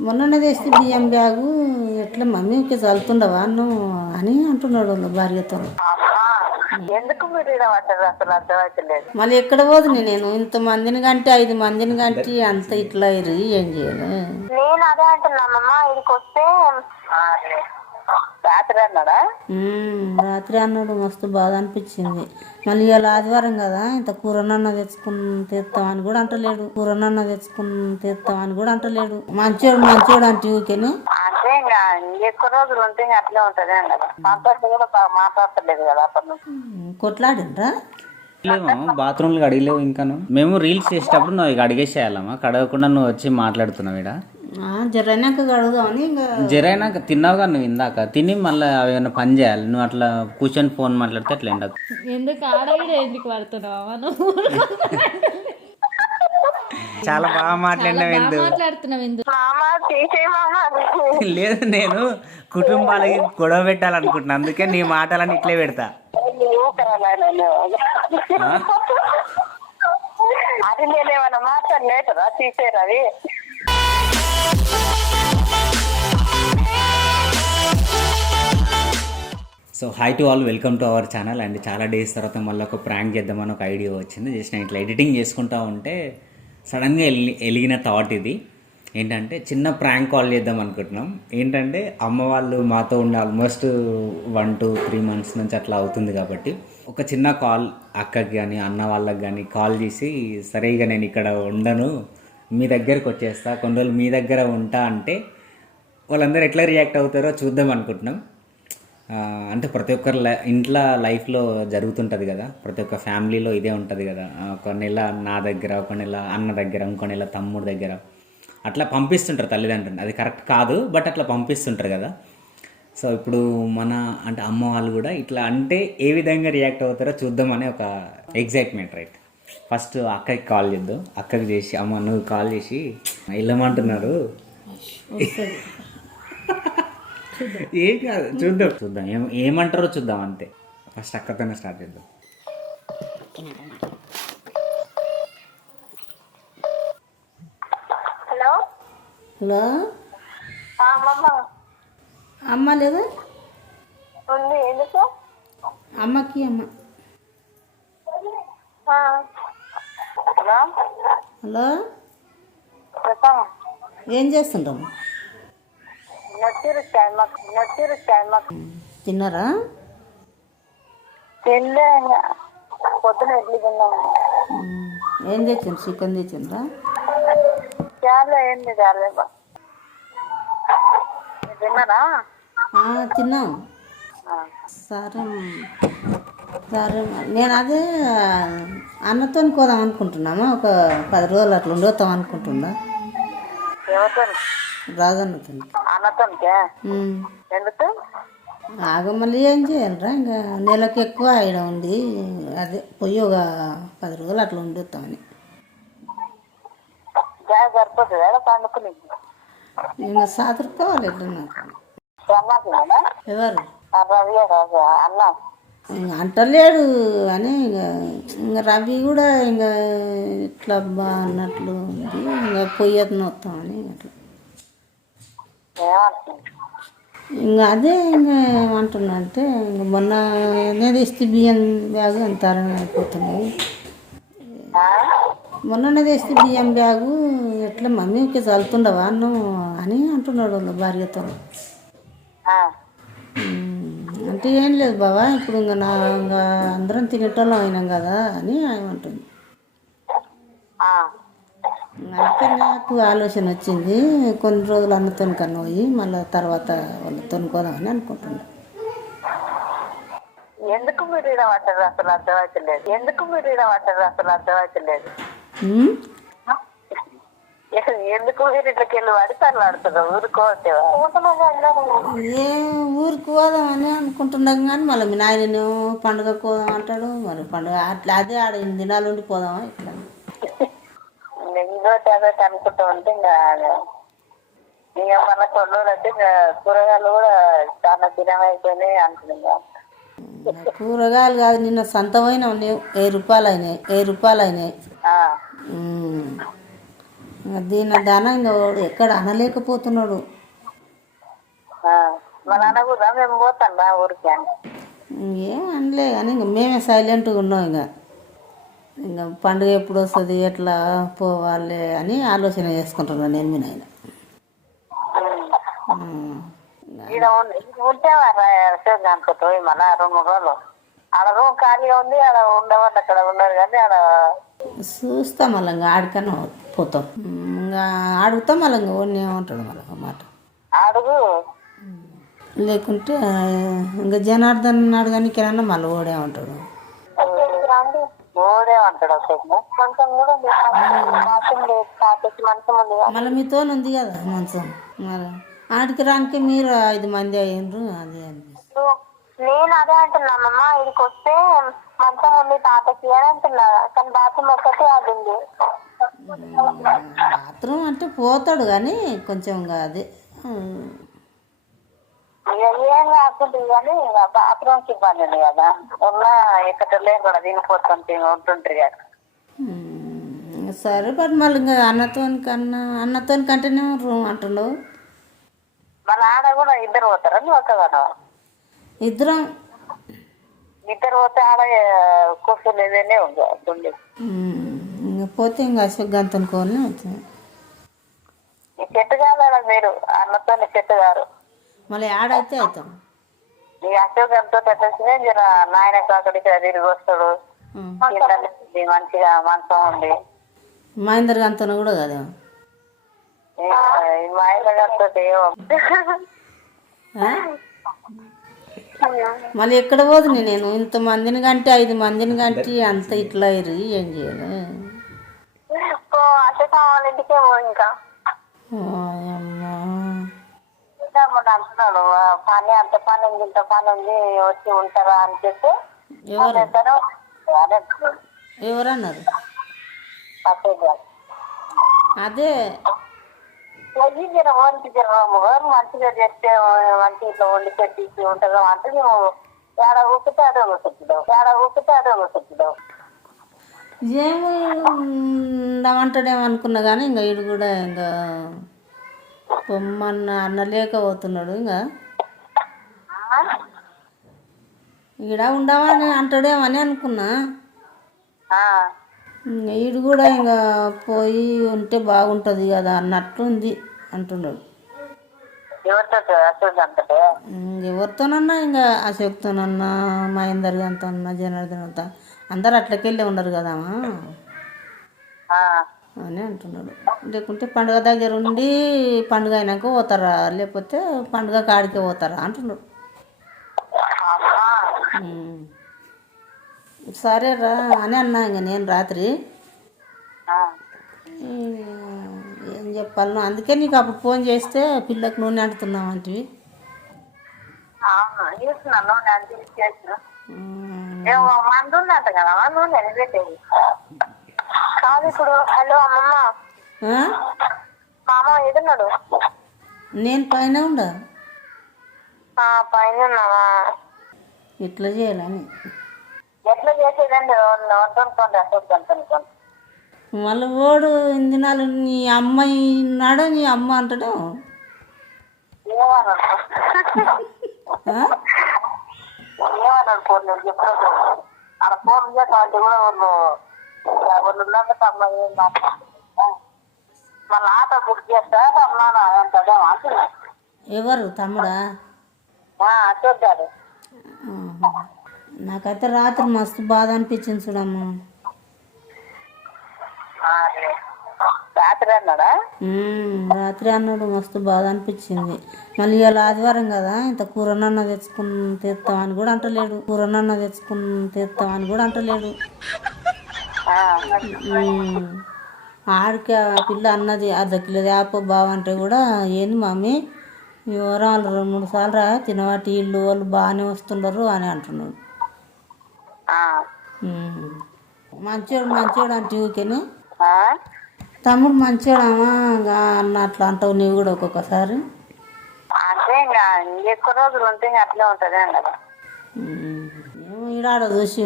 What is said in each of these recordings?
మొన్ననే తెస్తే బియ్యం బ్యాగు ఎట్లా మమ్మీకి చల్లుతుండవా నువ్వు అని అంటున్నాడు వాళ్ళ భార్యతో. ఎందుకు మళ్ళీ ఎక్కడ పోదుని నేను? ఇంత మందిని కంటే ఐదు మందిని కంటే అంత ఇట్లా ఇరు ఏం చేయాలి నేను అదే వస్తే రాత్రి అన్నాడా? రాత్రి అన్నాడు. మస్తు బాధ అనిపించింది. మళ్ళీ ఇవాళ ఆదివారం కదా ఇంత కూరనన్న తెచ్చుకుని తెస్తామని కూడా అంటలేడు. కూరనన్న తెచ్చుకుని తెస్తామని కూడా అంటలేడు. మంచోడు మంచోడు అంటే ఊకేనే అంటే ఇంకా ఎక్కువ రోజులు ఉంటే ఇంకా అట్లే ఉంటది కదా మాట్లాడితే కూడా మాట్లాడతలేదు కదా అప్పటి కొట్లాడిండ్రా? లేవు బాత్రూమ్లు అడిగలేవు ఇంకాను. మేము రీల్స్ చేసేటప్పుడు నువ్వు ఇక అడిగేసేయాలమ్మా. కడగకుండా నువ్వు వచ్చి మాట్లాడుతున్నావు ఇక్కడ జరైనాక కడుగుదామని ఇంకా తిన్నావుగా నువ్వు ఇందాక. తిని మళ్ళీ అవి ఏమైనా పని చేయాలి. నువ్వు అట్లా కూర్చొని ఫోన్ మాట్లాడితే అట్లా ఎండకు ఎందుకు ఆడవిడ ఎందుకు పడుతున్నావా నువ్వు? చాలా బాగా మాట్లాడినావు మాట్లాడుతున్నావు ఎందుకు లేదు నేను కుటుంబాలకి గొడవ పెట్టాలనుకుంటున్నా. అందుకే నీ మాటలని ఇట్లే పెడతా. అది నేనేమన్నా మాట్లాడలేటరా తీసేరు అది? So hi to all welcome to our channel and చాలా డేస్ తర్వాత మళ్ళీ ఒక ప్రాంక్ చేద్దామని ఒక ఐడియా వచ్చింది. జస్ట్ నేను ఇట్లా ఎడిటింగ్ చేసుకుంటా ఉంటే సడన్గా ఎలి ఎలిగిన థాట్ ఇది. ఏంటంటే చిన్న ప్రాంక్ కాల్ చేద్దాం అనుకుంటున్నాం. ఏంటంటే అమ్మ వాళ్ళు మాతో ఉండే almost one two three months నుంచి అట్లా అవుతుంది కాబట్టి ఒక చిన్న కాల్ అక్కకి కానీ అన్న వాళ్ళకి కానీ కాల్ చేసి సరే ఇక నేను ఇక్కడ ఉండను. మీ దగ్గరకు వచ్చేస్తా కొన్ని రోజులు మీ దగ్గర ఉంటా అంటే వాళ్ళందరూ ఎట్లా రియాక్ట్ అవుతారో చూద్దాం అనుకుంటున్నాం. అంటే ప్రతి ఒక్కరి లై ఇంట్లో లైఫ్లో జరుగుతుంటుంది కదా ప్రతి ఒక్క ఫ్యామిలీలో ఇదే ఉంటుంది కదా. ఒక నెల నా దగ్గర ఒక నెల అన్న దగ్గర ఇంకో నెల తమ్ముడు దగ్గర. అట్లా పంపిస్తుంటారు తల్లిదండ్రులు అది కరెక్ట్ కాదు బట్ అట్లా పంపిస్తుంటారు కదా. సో ఇప్పుడు మన అంటే అమ్మ వాళ్ళు కూడా ఇట్లా అంటే ఏ విధంగా రియాక్ట్ అవుతారో చూద్దామనే ఒక ఎగ్జైట్మెంట్ రైట్ ఫస్ట్ అక్కకి కాల్ చేద్దాం. అక్కకి చేసి అమ్మ నువ్వు కాల్ చేసి వెళ్ళమంటున్నారు ఏం కాదు చూద్దాం. చూద్దాం. ఏం ఏమంటారో చూద్దాం అంతే. ఫస్ట్ అక్కతోనే స్టార్ట్ చేద్దాం. హలో? హలో? అమ్మమ్మ అమ్మ. లేదా? అమ్మకి అమ్మ. హలో ఏం చేస్తుంటాము తిన్నారా? పొద్దున ఇడ్లీ తిన్నాము ఏం తెచ్చిండ్రు? చికెన్ తెచ్చిండ్రా? చాలా ఏంది చాలా తిన్నారా? తిన్నాం. సరే సరే. నేను అదే అన్నతో కోదాం అనుకుంటున్నామా? ఒక పది రోజులు అట్లా ఉండొస్తాం అనుకుంటున్నా. రాజన్నతో అన్నతోనికే? ఎందుకు? ఆగ మళ్ళీ ఏం చేయాలరా? ఇంకా నెలకు ఎక్కువ ఆయన ఉంది. అదే పోయి ఒక పది రోజులు అట్లా పండుకుని. ఇంకా సాదుకోవాలి ఎట్లా నాకు? ఎవరు? అన్న. అంటలేడు అని ఇంకా ఇంకా రవి కూడా ఇంకా ఇట్లా బా అన్నట్లు ఇంకా ఇంకా పొయ్యతను అని అట్లా. ఇంకా అదే ఇంకా ఏమంటున్నా అంటే ఇంకా మొన్న నేను ఇస్తే బియ్యం బ్యాగు ఎంత అయిపోతున్నాయి ఆ? మొన్ననే తెస్తే బియ్యం బ్యాగు ఎట్లా మమ్మీకి చల్లుతుండవా అన్నం అని అంటున్నాడు వాళ్ళ భార్యతో. అంటే ఏం లేదు బావా ఇప్పుడు ఇంకా నా ఇంకా అందరం తినేటోళ్ళం అయినాం కదా అని ఆ. అందుకే నాకు ఆలోచన వచ్చింది కొన్ని రోజులు అన్నతో కన్నా పోయి మళ్ళీ తర్వాత వాళ్ళతో కోదామని అనుకుంటున్నా ఎందుకు మీరు ఇలా అసలు అర్థమవుతలేదు ఎందుకు మీరు ఇలా అసలు అర్థమవుతలేదు? ఎందుకు మీరు ఇట్లకి వెళ్ళి పడితే అట్లా ఆడుతున్నారు ఊరుకోవట్టే ఏ ఊరికి పోదామని అనుకుంటున్నాం కానీ మళ్ళీ మీ నాయన పండుగ పోదాం అంటాడు. మరి పండుగ అట్లా అదే ఆడ ఇన్ని దినాలు ఉండి పోదామా ఇట్లా? ఇంకోటి అదొకటి అనుకుంటూ ఉంటే ఇంకా ఇంకా మన కొన్నోళ్ళు అంటే ఇంకా కూరగాయలు కూడా చాలా అనుకున్నాం కూరగాయలు కాదు నిన్న సంతమైన వెయ్యి రూపాయలు అయినాయి వెయ్యి రూపాయలు అయినాయి. దీని దాన ఇంకా ఎక్కడ అనలేకపోతున్నాడు. ఏం అనలే కానీ ఇంక మేమే సైలెంట్గా ఉన్నాం ఇంకా. ఇంకా పండుగ ఎప్పుడు వస్తుంది ఎట్లా పోవాలి అని ఆలోచన చేసుకుంటున్నాను నేను మీ నాయన. చూస్తాం మళ్ళీ ఇంకా ఆడికన్నా పోతాం. ఇంకా అడుగుతాం మళ్ళీ ఇంకా ఓడిని ఏమంటాడు మళ్ళీ మాట. అడుగు లేకుంటే ఇంకా జనార్దన్ అడగాని కిరాణా మళ్ళీ మంచం ఉంది మళ్ళీ మీతో ఉంది కదా మంచం. మరి ఆడికి రానికి మీరు ఐదు మంది అయ్యిండ్రు అది అనిపిస్తుంది నేను అదే అంటున్నానమ్మా. ఇదికి వస్తే మంచం ఉంది తాతకి అని అంటున్నా కానీ బాత్రూమ్ ఒక్కటి అది ఉంది బాత్రూమ్ అంటే పోతాడు కానీ కొంచెం అదే. ఏం కాకుండా కానీ బాత్రూమ్కి ఇబ్బంది ఉంది కదా. ఉన్నా ఇక్కడ లేని కూడా తినిపోతుంటే ఉంటుంటారు కదా సరే బట్ మళ్ళీ ఇంకా అన్నతో కన్నా అన్నతో కంటేనే రూమ్ అంటున్నావు? మళ్ళీ ఆడ కూడా ఇద్దరు పోతారా? నువ్వు ఒక్కదానా ఇద్దరం. ఇద్దరు పోతే ఆడ కూర్చోలేదనే ఉంది ఇంకా పోతే ఇంకా అశోక్ గంతను కోని వచ్చింది ఈ చెట్టు కాదా మీరు అన్నతో చెట్టు గారు. మళ్ళీ ఆడైతే అవుతాం. ఈ అశోక్ ఎంతో పెట్టేసి జర నాయన అక్కడికి తిరిగి వస్తాడు. మంచిగా మంచం ఉంది మహేందర్ గంతను కూడా కదా ఈ మా ఆయన గారితో? మళ్ళీ ఎక్కడ పోతుంది నేను? ఇంత మందిని కంటే ఐదు మందిని కంటే అంత ఇట్లా ఏం చేయాలి అశోక్ వాళ్ళ ఇంటికే పో ఇంకా. మొన్న అంటున్నాడు "ఆ, పని అంత పని ఉంది ఇంత పని ఉంది వచ్చి ఉంటారా అని చెప్పి. ఎవరన్నారు? అదే. పోయి జర ఓరికి జర ఓరు మంచిగా చేస్తే మంచి ఇట్లా వండి పెట్టి ఉంటుందా అంటే నువ్వు ఏడ ఊపితే అదే కూర్చుంటావు ఏడ ఊపితే అదే కూర్చుంటావు ఏమో అనుకున్నా కానీ ఇంకా వీడు కూడా ఇంకా పొమ్మన్న అన్నలేకపోతున్నాడు ఇంకా. ఈడ ఉండమని అంటాడేమని అనుకున్నా. వీడు కూడా ఇంకా పోయి ఉంటే బాగుంటుంది కదా అంటున్నాడు. అశోక్ అంతటే? ఇంక ఎవరితోనన్నా ఇంకా అశోక్తోనన్నా మహేందర్ అంత అన్నా జనార్దన్ అంత అందరు అట్లకెళ్ళే ఉన్నారు కదమ్మా అని అంటున్నాడు. లేకుంటే పండుగ దగ్గర ఉండి పండుగ అయినాక పోతారా? లేకపోతే పండుగ కాడికే పోతారా? అంటున్నాడు. ఉమ్. సరే రా అని అన్నా ఇంక నేను రాత్రి. ఏం చెప్పాలను అందుకే నీకు అప్పుడు ఫోన్ చేస్తే పిల్లకు నూనె అంటున్నావు అంటివి. మందు ఉన్నట్టు కదా నువ్వు నేను పెట్టేది. కాదు ఇప్పుడు హలో అమ్మమ్మ? మామ ఎదున్నాడు నేను పైన ఉండ? పైన ఉన్నావా? ఇట్లా చేయాలని ఎట్లా చేసేదండి? మళ్ళీ ఓడు ఇన్ని దినాలు నీ అమ్మాయి ఉన్నాడా నీ అమ్మ అంటాడు? ఏమన్నాడు ఫోన్ నేను చెప్పలేదు. ఆడ ఫోన్ చేస్తామంటే కూడా వాళ్ళు వాళ్ళు ఉన్నాక ఏం మాట్లాడుతున్నా మళ్ళీ ఆటో బుక్ చేస్తా తమ్ముడు అంటున్నా. ఎవరు తమ్ముడా? ఆహా. నాకైతే రాత్రి మస్తు బాధ అనిపించింది చూడమ్మా. రాత్రి అన్నాడా? రాత్రి అన్నాడు. మస్తు బాధ అనిపించింది. మళ్ళీ ఇవాళ ఆదివారం కదా ఇంత కూరనన్న తెచ్చుకుని తెస్తామని కూడా అంటలేడు. కూరనన్న తెచ్చుకుని తెస్తామని కూడా అంటలేడు. ఆడికి ఆ పిల్ల అన్నది అర్ధ కిలో యాప బావంటే కూడా ఏంది మమ్మీ వివరాలు రెండు మూడు సార్లు రా తినవాటి ఇల్లు వాళ్ళు బాగానే వస్తున్నారు అని అంటున్నాడు. మంచోడు మంచోడు అంటే ఊకేనే ఆ? తమ్ముడు ఇంకా అన్న అట్లా అంటావు నీవు కూడా ఒక్కొక్కసారి. అంటే ఇంకా ఎక్కువ రోజులు ఉంటే ఇంకా అట్లే ఉంటది కదా ఈడాడ చూసి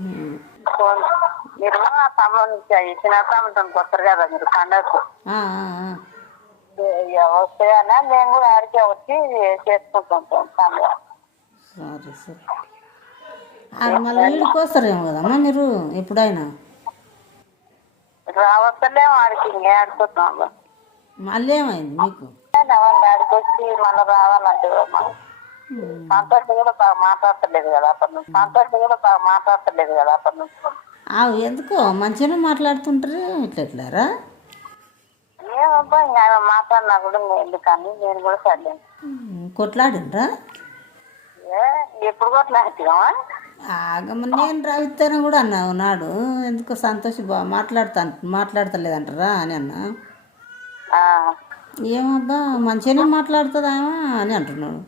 ఉమ్. ఫోన్. మీరు కొత్తరు కదా మీరు పండగకు. మేము కూడా ఆడికే వచ్చి చేసుకుంటుంటాం పండుగ. సరే సరే. మళ్ళీ వీడికి వస్తారేమో కదమ్మా మీరు ఎప్పుడైనా? రావస్తలేము ఆడికి ఇంకే ఆడుకుంటున్నాం మళ్ళీ ఏమైంది మీకు? ఆడికి వచ్చి మళ్ళీ రావాలంటే. సంతోష్ కూడా బాగా మాట్లాడతలేదు కదా అప్పటి నుంచి. సంతోష్ కూడా బాగా మాట్లాడతలేదు కదా అప్పటి నుంచి. ఆవు ఎందుకో? మంచిగానే మాట్లాడుతుంటారు ఇట్లా ఇట్లారా? ఏమబ్బా ఇంకా ఆయన మాట్లాడినా కూడా ఎందుకని నేను కూడా కొట్లాడిండ్రా? ఏ ఎప్పుడు కొట్లాడుతున్నావా? ఆగమ్మ నేను రావిస్తాను కూడా అన్నావు నాడు ఎందుకో సంతోష్ బా మాట్లాడుతా మాట్లాడతలేదంటారా అని అన్నా. ఏమబ్బా మంచిగానే మాట్లాడుతుందామా అని అంటున్నాడు.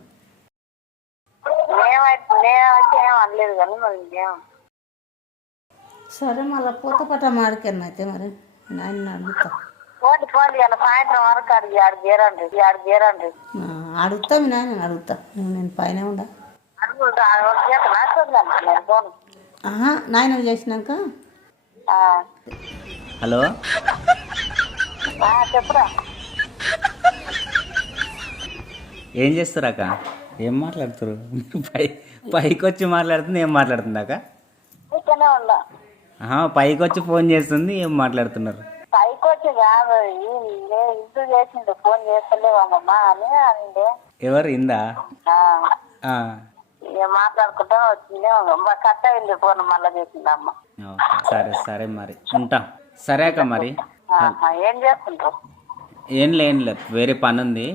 సరే మళ్ళీ పోత పట్ట మాడికన్నా అయితే మరి. నాయన అడుగుతా. అడుగుతా మీ నాయన అడుగుతా. నేను పైన ఉండా. నాయన చేసినాక? ఆ, హలో? చెప్పురా ఏం చేస్తారాక ఏం మాట్లాడుతారు? పై పైకి వచ్చి మాట్లాడుతుంది ఏం మాట్లాడుతుందాక పైకి వచ్చి ఫోన్ చేస్తుంది ఏం మాట్లాడుతున్నారు? పైకి వచ్చి కాదు ఈ- ఏ ఇంటి చేసిండు ఫోన్ చేస్తలేవమ్మా అని అనిండే ఎవరు ఇందా ఇక మాట్లాడుకుంటా వచ్చిందే. మా కట్ట అయింది ఫోన్ మళ్ళీ చేసింది అమ్మ. ఓకే. సరే సరే మరి. ఉంటా. సరే అక్క మరి. ఏం చేస్తుంటారు ఏం లేని లేదు. వేరే పని ఉంది.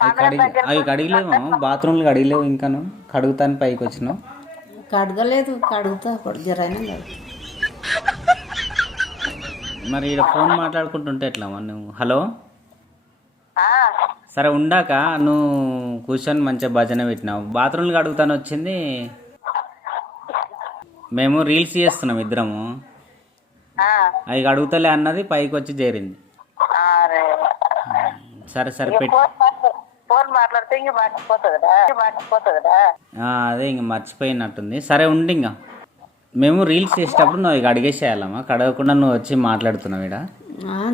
అవి కడిగి అవి కడిగలేము. బాత్రూమ్లు కడిగలేవు ఇంకాను. కడుగుతాను పైకి వచ్చినావు కడగలేదు కడుగుతా. జరైనా మరి ఇక్కడ ఫోన్ మాట్లాడుకుంటుంటే ఎట్లా మరి నువ్వు? హలో? ఆ, సరే ఉండాక నువ్వు కూర్చొని మంచిగా భజన పెట్టినావు. బాత్రూమ్లు కడుగుతాను వచ్చింది. మేము రీల్స్ చేస్తున్నాం ఇద్దరము. అవి కడుగుతలే అన్నది పైకి వచ్చి చేరింది. సరే సరే పెట్టి. ఫోన్ మాట్లాడితే ఇంక అదే ఇంక మర్చిపోయినట్టుంది. సరే ఉండి ఇంకా. మేము రీల్స్ చేసేటప్పుడు నువ్వు ఇక అడిగేసేయాలమ్మా. కడగకుండా నువ్వు వచ్చి మాట్లాడుతున్నావు ఇక్కడ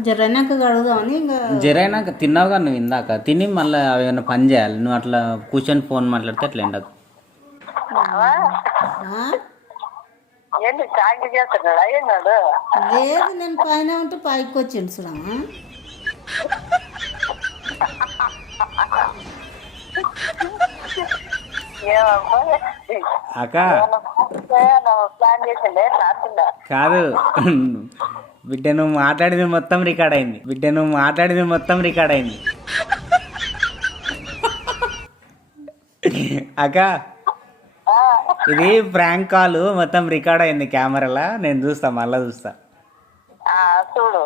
జరైనాక కడుగుదామని ఇంకా జరైనాక తిన్నావుగా నువ్వు ఇందాక. తిని మళ్ళీ అవి ఏమైనా పని చేయాలి. నువ్వు అట్లా కూర్చొని ఫోన్ మాట్లాడితే అట్లా ఎండకు లేదు నేను పైన ఉంటే పైకి వచ్చిండు చూడమ్మా. అక్క. ప్లాన్ చేసిండే? రాసిందా కాదు. బిడ్డ నువ్వు మాట్లాడింది మొత్తం రికార్డ్ అయింది. బిడ్డ నువ్వు మాట్లాడింది మొత్తం రికార్డ్ అయింది. అక్క ఇది ప్రాంక్ కాల్ మొత్తం రికార్డ్ అయింది కెమెరాలో. నేను చూస్తా మళ్ళీ చూస్తా. చూడు.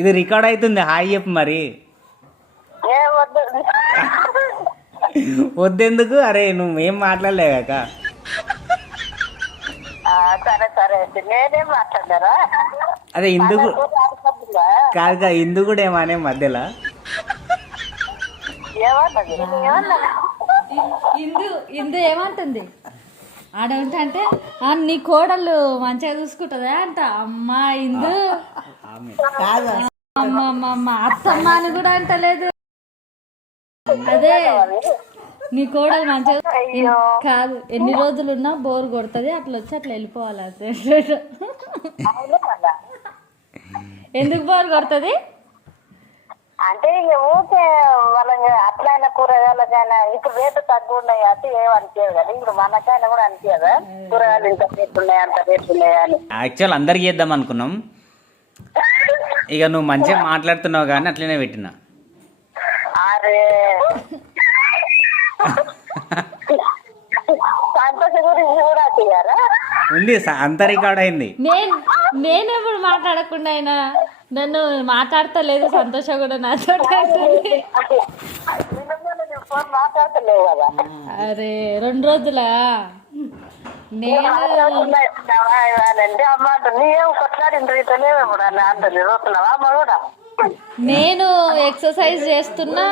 ఇది రికార్డ్ అవుతుంది హాయ్ చెప్పు మరి. వద్దెందుకు అరే నువ్వు ఏం అదే ఇందు కాదు కాదు ఇందు కూడా ఏమనే మధ్యలో? ఇందు ఇందు ఏమంటుంది? ఆడ ఉంటా అంటే "ఆ, నీ కోడళ్ళు మంచిగా చూసుకుంటుందా అంట. అమ్మా ఇందు. అమ్మ అమ్మ అత్తమ్మ అని కూడా అంటలేదు. అదే. నీ కోడలు మంచిగా కాదు. ఎన్ని రోజులు ఉన్నా బోర్ కొడుతుంది అట్లా వచ్చి అట్లా వెళ్ళిపోవాలి ఎందుకు బోర్ కొడుతుంది? అంటే ఇక ఊరికే వాళ్ళకి అట్లయినా కూరగాయలకైనా ఇప్పుడు రేటు తక్కువ ఉన్నాయి అంటే ఏం అనిపించదు కదా. ఇప్పుడు మనకైనా కూడా అనిపించదా కూరగాయలు ఇంత రేటు ఉన్నాయి అంత రేటు ఉన్నాయి అని. యాక్చువల్ అందరికి చేద్దాం అనుకున్నాం. ఇక నువ్వు మంచిగా మాట్లాడుతున్నావు కానీ అట్లనే పెట్టినా. అరే సంతోషం గురించి కూడా తీయారా ఉంది అంత రికార్డ్ అయింది. నేను నేనెప్పుడు మాట్లాడకుండా అయినా నన్ను మాట్లాడతలేదు సంతోష కూడా నాతో అరే రెండు రోజులా? నేను అమ్మ అంటుంది నేను ఎక్సర్సైజ్ చేస్తున్నా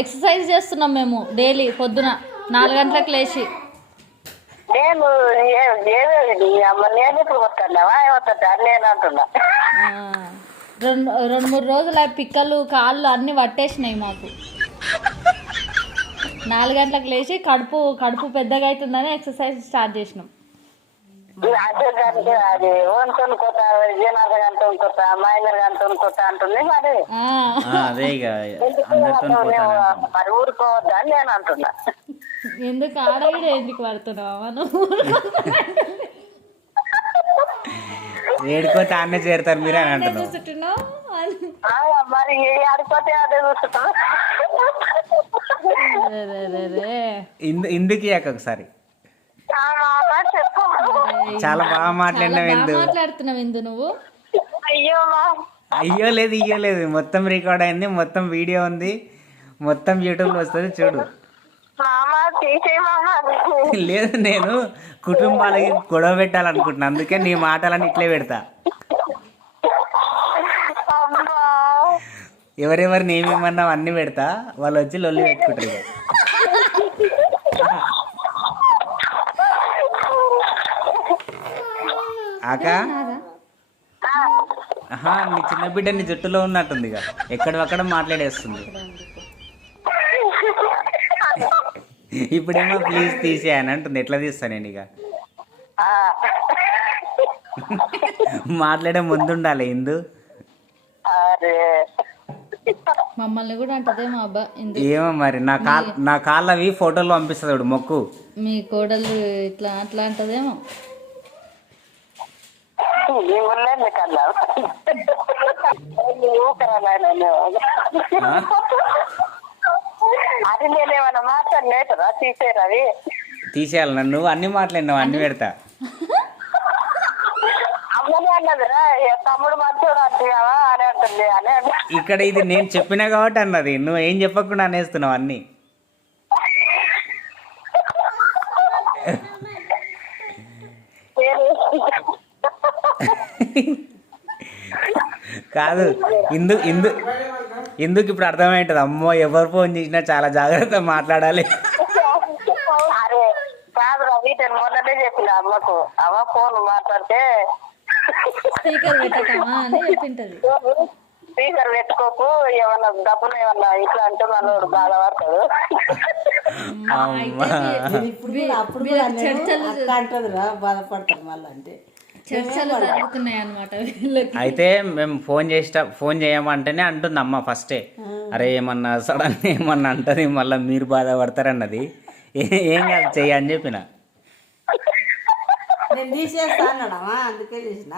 ఎక్సర్సైజ్ చేస్తున్నాం మేము డైలీ పొద్దున నాలుగు గంటలకు లేచి. నేను రెండు రెండు మూడు రోజులు పిక్కలు కాళ్ళు అన్నీ పట్టేసినాయి మాకు. నాలుగు గంటలకు లేచి కడుపు కడుపు పెద్దగా అవుతుందని ఎక్సర్సైజ్ స్టార్ట్ చేసినాం. అదే దానికి అది జనార్దన్ అంటుంది మరి. అదే ఇక అందరితో ఊరుకోవద్దా అని నేను అంటున్నా. ఎందుకు ఆడవిడ ఎందుకు పడుతున్నావా ఏడుకోతే అన్నే చేరుతారు మీరు అని అంటున్నావు. మరి ఆడిపోతే అదే చూస్తుంటా రే, రే, రే, రే. ఇందు ఇందుకు ఒకసారి. చాలా బాగా మాట్లాడినావు మాట్లాడుతున్నావు నువ్వు. అయ్యో మా. అయ్యో లేదు ఇయ్యో లేదు. మొత్తం రికార్డ్ అయింది మొత్తం వీడియో ఉంది. మొత్తం యూట్యూబ్లో వస్తుంది చూడు. మామ తీసేయి మామ. లేదు నేను కుటుంబాలకి గొడవ పెట్టాలనుకుంటున్నా. అందుకే నీ మాటలని ఇట్లే పెడతా. ఎవరెవరిని ఏమేమన్నా అన్ని పెడతా. వాళ్ళు వచ్చి లొల్లి పెట్టుకుంటారు ఆహా నీ చిన్న బిడ్డ నీ జుట్టులో ఉన్నట్టుంది ఇక ఎక్కడక్కడ మాట్లాడేస్తుంది. ఇప్పుడేమో ప్లీజ్ తీసేయని అంటుంది. ఎట్లా తీస్తా నేను ఇక. మాట్లాడే ముందు ఉండాలి ఇందు. మమ్మల్ని కూడా అంటదే మా అబ్బా ఏమో మరి నా కాల్ నా కాళ్ళవి ఫోటోలు పంపిస్తుంది మొక్కు. మీ కోడలు ఇట్లా అట్లా అంటదేమో. ఊళ్ళో? అది నేనేమన్నా తీసేరు అవి తీసేయాలి నన్ను. అన్ని మాట్లాడినావు అన్ని పెడతా. అమ్మనే అన్నదిరా తమ్ముడు మంచోడు అంటున్నావా? అని అంటుంది అని అన్న. ఇక్కడ ఇది నేను చెప్పినా కాబట్టి అన్నది. నువ్వు ఏం చెప్పకుండా అనేస్తున్నావు అన్ని. కాదు ఇందు ఇందు ఇందుకు ఇప్పుడు అర్థమవుతుంది అమ్మో ఎవరు ఫోన్ చేసినా చాలా జాగ్రత్తగా మాట్లాడాలి. అరే కాదు రవి నేను మొన్ననే చెప్పిన అమ్మకు. అమ్మ ఫోన్ మాట్లాడితే స్పీకర్ పెట్టకమా అని చెప్పింటది. స్పీకర్ పెట్టుకోకు ఏమన్నా డబ్బులు ఏమన్నా ఇట్లా అంటే మనోడు బాధపడతాడు అప్పుడు అంటదిరా బాధపడతారు మళ్ళీ అంటే. చర్చలు జరుగుతున్నాయి అనమాట వీళ్ళకి. అయితే మేము ఫోన్ చేసేట ఫోన్ చేయమంటేనే అంటుంది అమ్మ ఫస్టే అరే ఏమన్నా సడన్ ఏమన్నా అంటది మళ్ళీ మీరు బాధపడతారన్నది. ఏ- ఏం కాదు చెయ్యి అని చెప్పిన. నేను తీసేస్తా అన్నాడమ్మా అందుకే తీసిన.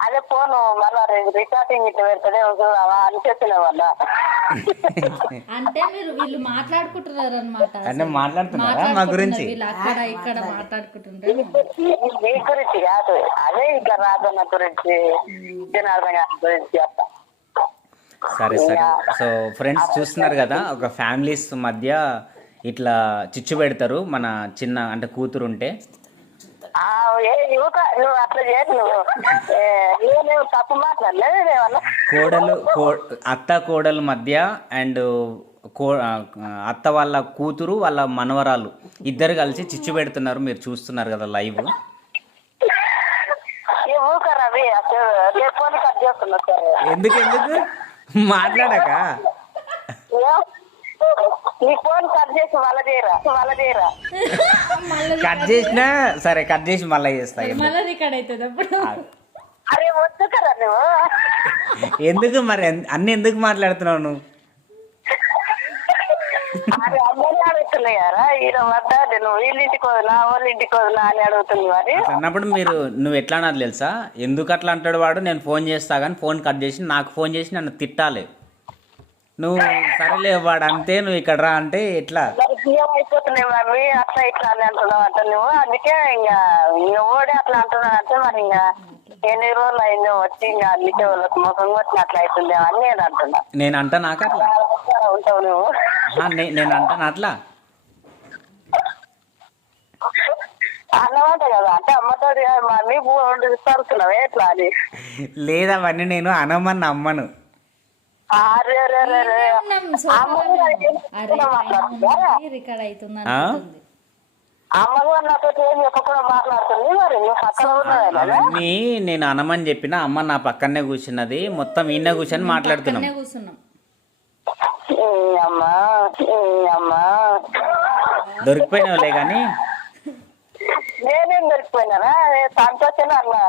అదే ఫోన్ మళ్ళా రికార్డింగ్ ఇట్లా పెడతాడే చూడవా అని చెప్పిన వాళ్ళ అంటే మీరు వీళ్ళు మాట్లాడుకుంటున్నారు అనమాట అంటే మాట్లాడుతున్నారా? మా గురించి? వీళ్ళు అక్కడ ఇక్కడ మాట్లాడుకుంటుంటారు. మీ గురించి కాదు. అదే ఇట్లా రాజన్న గురించి జనార్దన్ గారి గురించి అట్లా సరే సరే. సో ఫ్రెండ్స్ చూస్తున్నారు కదా ఒక ఫ్యామిలీస్ మధ్య ఇట్లా చిచ్చు పెడతారు మన చిన్న అంటే కూతురు ఉంటే ఆ, ఏ యువత నువ్వు అట్లా చేయకు నువ్వు. ఏ, నేనేం తప్పు మాట్లాడలేదు ఏమన్నా కోడలు అత్త కోడలు మధ్య అండ్ కో అత్త వాళ్ళ కూతురు వాళ్ళ మనవరాలు ఇద్దరు కలిసి చిచ్చు పెడుతున్నారు మీరు చూస్తున్నారు కదా లైవ్. ఎందుకు ఎందుకు? మాట్లాడక? నీ ఫోన్ కట్ చేసి వాళ్ళ చేయరా? వాళ్ళ చేయరా? కట్ చేసినా సరే కట్ చేసి మళ్ళీ చేస్తా ఎందుకు? మళ్ళీ ఇక్కడ అవుతుంది అప్పుడు. అరే వద్దు కదా నువ్వు. ఎందుకు మరి? అన్ని ఎందుకు మాట్లాడుతున్నావు నువ్వు? అరే అందరినీ ఈయన వద్ద? ఇంటికి వాళ్ళ అని అడుగుతుంది మరి. అన్నప్పుడు మీరు నువ్వు ఎట్లా అన్నది తెలుసా? ఎందుకు అట్లా అంటాడు వాడు? నేను ఫోన్ చేస్తా కానీ ఫోన్ కట్ చేసి నాకు ఫోన్ చేసి నన్ను తిట్టాలి. నువ్వు సరేలే వాడు అంతే నువ్వు ఇక్కడ రా అంటే ఎట్లా? అట్లా ఇట్లా అని అంటున్నావు అంట నువ్వు. అందుకే ఇంకా అట్లా అంటున్నావు అంటే మరి ఇంకా ఎన్ని రోజులు అయిందో వచ్చి ఇంకా అందుకే వాళ్ళకి ముఖం కొట్టిన అట్లా అవుతుంది అని నేను అంటున్నా. నేను అంటా నాకు అట్లా ఉంటావు నువ్వు. నేను అంటాను అట్లా? అన్నమాట కదా అంటే అమ్మతో ఎట్లా అని? లేదా అవన్నీ నేను అనమన్న అమ్మను రికార్డ్ అవుతుంది అవన్నీ నేను అనమని చెప్పిన అమ్మ నా పక్కనే కూర్చున్నది మొత్తం ఈయన కూర్చొని మాట్లాడుతున్నాం అమ్మా దొరికిపోయినావులే కానీ వీడియో దొరికిపోయినారా లో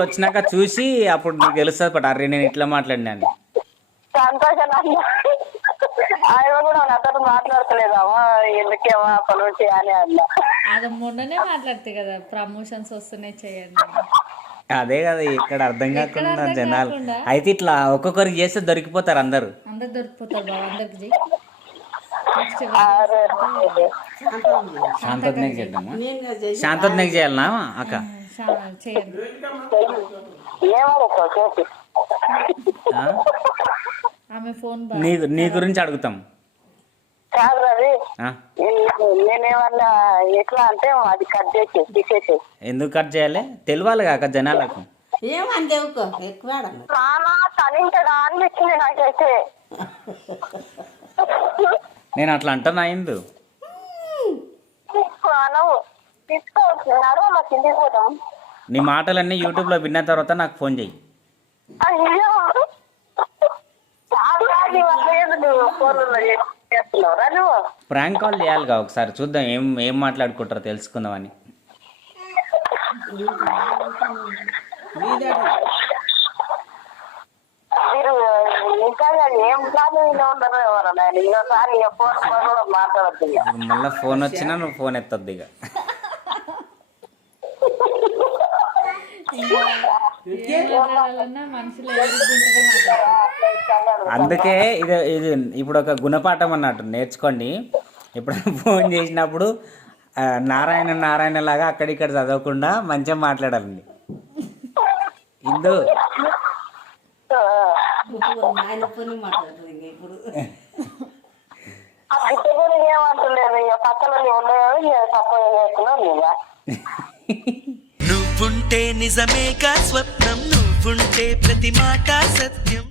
వచ్చినాక చూసి అప్పుడు నీకు తెలుస్తుంది పట అరే నేను ఇట్లా మాట్లాడినాను సంతోషం ఆయన కూడా నాతో మాట్లాడతలేదమ్మా ఎందుకేమో అప్పటి నుంచి అని అన్నా. అది మొన్ననే మాట్లాడితే కదా ప్రమోషన్స్ వస్తున్నాయి చేయండి. అదే కదా ఇక్కడ అర్థం కాకుండా జనాలు? అయితే ఇట్లా ఒక్కొక్కరికి చేస్తే దొరికిపోతారు అందరు. అందరు దొరికిపోతారు బాబు అందరికి శాంతోజ్ఞకి చేద్దామా? శాంతోజ్ఞకి చేయాలనా అక్క? చేయండి? ఆమె ఫోన్ బా నీ నీ గురించి అడుగుతాం. కాదు రవి ఆ? నేనేమన్నా ఎట్లా అంటే అది కట్ చేసి తీసేసి. ఎందుకు కట్ చేయాలి? తెలియాలి కాక జనాలకు. ఎక్కువ. నానా తనింటడా అనిపించింది నాకైతే. నేను అట్లా అంటున్నా అయిందు అనవు. తీసుకోవచ్చు నడవ కిందికి పోతాం నీ మాటలన్నీ యూట్యూబ్లో విన్న తర్వాత నాకు ఫోన్ చెయ్యి. అయ్యో! ప్రాంక్ కాల్ చేయాలిగా ఒకసారి చూద్దాం ఏం ఏం మాట్లాడుకుంటారో తెలుసుకుందామని. మళ్ళీ ఫోన్ వచ్చినా నువ్వు ఫోన్ ఎత్తద్దు ఇక అందుకే ఇది ఇది ఇప్పుడు ఒక గుణపాఠం అన్నట్టు నేర్చుకోండి. ఇప్పుడు ఫోన్ చేసినప్పుడు నారాయణ నారాయణ లాగా అక్కడిక్కడ చదవకుండా మంచిగా మాట్లాడాలండి. ఇందు. పక్కన నువ్వుంటే నిజమేగా స్వప్నం నువ్వుంటే ప్రతి మాట సత్యం.